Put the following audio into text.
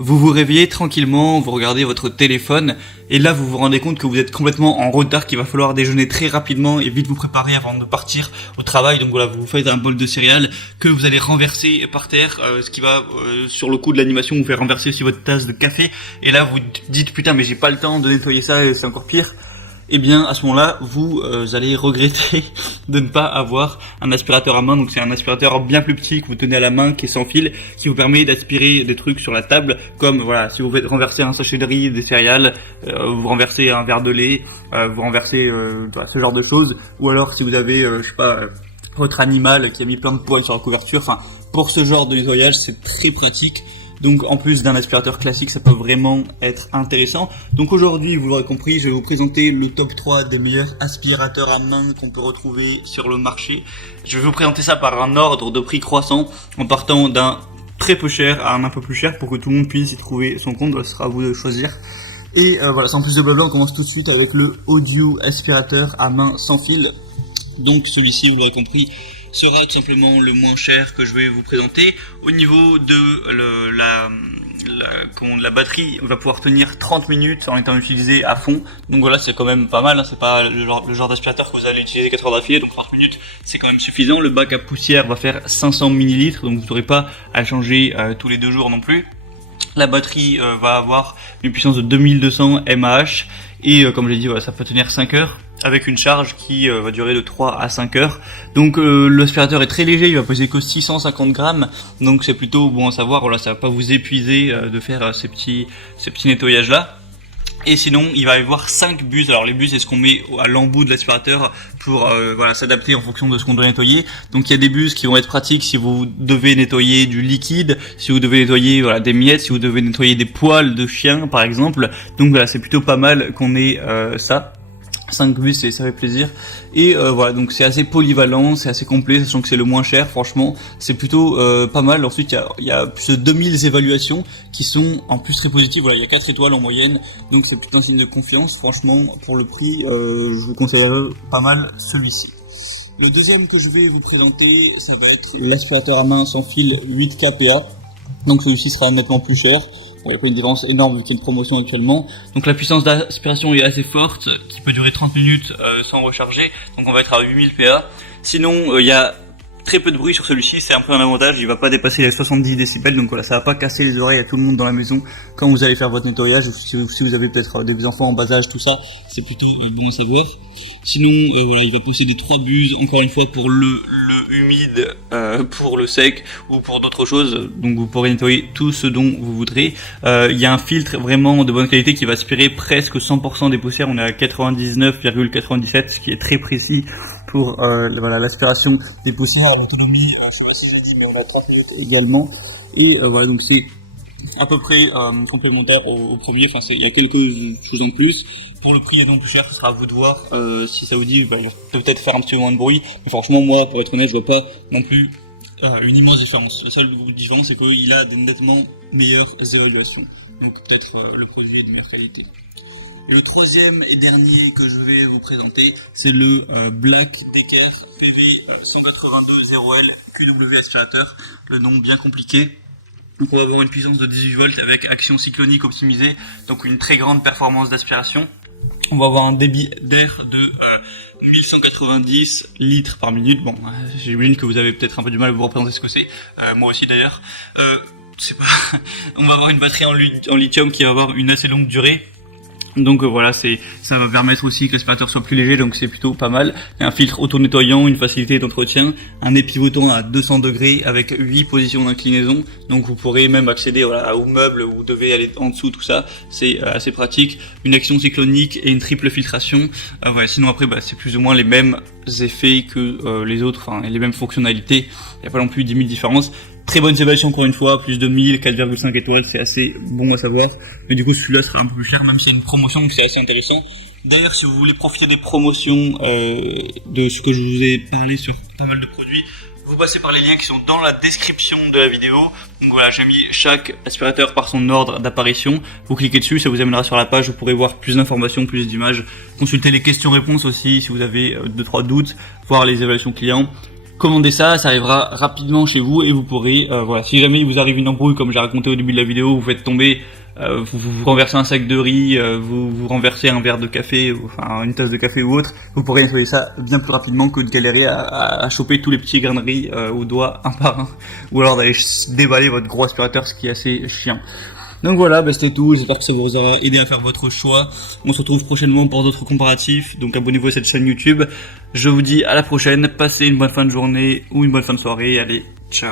vous vous réveillez tranquillement, vous regardez votre téléphone et là vous vous rendez compte que vous êtes complètement en retard, qu'il va falloir déjeuner très rapidement et vite vous préparer avant de partir au travail. Donc voilà, vous faites un bol de céréales que vous allez renverser par terre, ce qui va sur le coup de l'animation vous faire renverser aussi votre tasse de café. Et là vous dites putain mais j'ai pas le temps de nettoyer ça et c'est encore pire. Eh bien, à ce moment-là, vous allez regretter de ne pas avoir un aspirateur à main. Donc, c'est un aspirateur bien plus petit que vous tenez à la main, qui est sans fil, qui vous permet d'aspirer des trucs sur la table, comme voilà, si vous faites renverser un sachet de riz, des céréales, vous renversez un verre de lait, vous renversez ce genre de choses. Ou alors, si vous avez, votre animal qui a mis plein de poils sur la couverture. Enfin, pour ce genre de nettoyage, c'est très pratique. Donc en plus d'un aspirateur classique, ça peut vraiment être intéressant. Donc aujourd'hui, vous l'aurez compris, je vais vous présenter le top 3 des meilleurs aspirateurs à main qu'on peut retrouver sur le marché. Je vais vous présenter ça par un ordre de prix croissant, en partant d'un très peu cher à un peu plus cher pour que tout le monde puisse y trouver son compte. Ce sera à vous de choisir. Et voilà, sans plus de blabla, on commence tout de suite avec le Audio aspirateur à main sans fil. Donc celui-ci, vous l'aurez compris, sera tout simplement le moins cher que je vais vous présenter. Au niveau de la batterie, on va pouvoir tenir 30 minutes en étant utilisé à fond. Donc voilà, c'est quand même pas mal, hein. C'est pas le genre d'aspirateur que vous allez utiliser 4 heures d'affilée, donc 30 minutes c'est quand même suffisant. Le bac à poussière va faire 500 ml, donc vous n'aurez pas à changer tous les 2 jours non plus. La batterie va avoir une puissance de 2200 mAh et comme je l'ai dit, voilà, ça peut tenir 5 heures avec une charge qui va durer de 3 à 5 heures. Donc l'aspirateur est très léger, il va peser que 650 grammes, donc c'est plutôt bon à savoir. Voilà, ça va pas vous épuiser de faire ces petits nettoyages là. Et sinon, il va y avoir 5 buses. Alors les buses, c'est ce qu'on met à l'embout de l'aspirateur pour voilà, s'adapter en fonction de ce qu'on doit nettoyer. Donc il y a des buses qui vont être pratiques si vous devez nettoyer du liquide, si vous devez nettoyer voilà, des miettes, si vous devez nettoyer des poils de chien par exemple. Donc voilà, c'est plutôt pas mal qu'on ait ça. 5 bus et ça fait plaisir. Et voilà, donc c'est assez polyvalent, c'est assez complet, sachant que c'est le moins cher. Franchement, c'est plutôt pas mal. Ensuite, il y a plus de 2000 évaluations qui sont en plus très positives. Voilà, il y a 4 étoiles en moyenne, donc c'est plutôt un signe de confiance. Franchement, pour le prix, je vous conseillerais pas mal celui-ci. Le deuxième que je vais vous présenter, ça va être l'aspirateur à main sans fil 8 kPa. Donc celui-ci sera nettement plus cher. Il y a pas une différence énorme vu qu'il y a une promotion actuellement. Donc la puissance d'aspiration est assez forte, qui peut durer 30 minutes sans recharger. Donc on va être à 8000 PA. Sinon, il y a très peu de bruit sur celui-ci, c'est un peu un avantage. Il va pas dépasser les 70 décibels, donc voilà, ça va pas casser les oreilles à tout le monde dans la maison quand vous allez faire votre nettoyage. Si vous avez peut-être des enfants en bas âge, tout ça, c'est plutôt bon à savoir. Sinon, voilà, il va posséder 3 buses, encore une fois pour le humide, pour le sec ou pour d'autres choses. Donc vous pourrez nettoyer tout ce dont vous voudrez. Il y a un filtre vraiment de bonne qualité qui va aspirer presque 100% des poussières. On est à 99,97, ce qui est très précis pour voilà, l'aspiration des poussières. L'autonomie, je sais pas si je l'ai dit, mais on a 30 minutes également. Et voilà, donc c'est à peu près complémentaire au premier. Enfin, il y a quelques choses en plus. Pour le prix étant plus cher, ce sera à vous de voir. Si ça vous dit, peut-être faire un petit peu moins de bruit. Mais franchement, moi, pour être honnête, je vois pas non plus une immense différence. La seule différence, c'est qu'il a des nettement meilleures évaluations. Donc peut-être le produit est de meilleure qualité. Et le troisième et dernier que je vais vous présenter, c'est le Black Decker PV 182 0L QW aspirateur. Le nom bien compliqué. Donc on va avoir une puissance de 18 volts avec action cyclonique optimisée, donc une très grande performance d'aspiration. On va avoir un débit d'air de 1190 litres par minute. Bon, j'imagine que vous avez peut-être un peu du mal à vous représenter ce que c'est. Moi aussi d'ailleurs. On va avoir une batterie en lithium qui va avoir une assez longue durée. Donc voilà, ça va permettre aussi que l'aspirateur soit plus léger, donc c'est plutôt pas mal. Il y a un filtre auto-nettoyant, une facilité d'entretien, un nez pivotant à 200 degrés avec 8 positions d'inclinaison. Donc vous pourrez même accéder voilà, aux meubles où vous devez aller en dessous, tout ça. C'est assez pratique. Une action cyclonique et une triple filtration. Voilà, sinon après, c'est plus ou moins les mêmes effets que les autres, enfin les mêmes fonctionnalités. Il n'y a pas non plus 10 000 différences. Très bonne évaluation encore une fois, plus de 1000, 4,5 étoiles, c'est assez bon à savoir. Mais du coup celui-là sera un peu plus cher, même si c'est une promotion, donc c'est assez intéressant. D'ailleurs, si vous voulez profiter des promotions de ce que je vous ai parlé sur pas mal de produits, vous passez par les liens qui sont dans la description de la vidéo. Donc voilà, j'ai mis chaque aspirateur par son ordre d'apparition. Vous cliquez dessus, ça vous amènera sur la page, vous pourrez voir plus d'informations, plus d'images, consulter les questions-réponses aussi si vous avez 2-3 doutes, voir les évaluations clients. commandez ça, ça arrivera rapidement chez vous et vous pourrez, voilà, si jamais il vous arrive une embrouille comme j'ai raconté au début de la vidéo, vous faites tomber, vous renversez un sac de riz, vous renversez un verre de café, enfin une tasse de café ou autre, vous pourrez nettoyer ça bien plus rapidement que de galérer à choper tous les petits grains de riz au doigt un par un, ou alors d'aller déballer votre gros aspirateur, ce qui est assez chiant. Donc voilà, c'était tout, j'espère que ça vous aura aidé à faire votre choix. On se retrouve prochainement pour d'autres comparatifs, donc abonnez-vous à cette chaîne YouTube. Je vous dis à la prochaine, passez une bonne fin de journée ou une bonne fin de soirée, allez, ciao.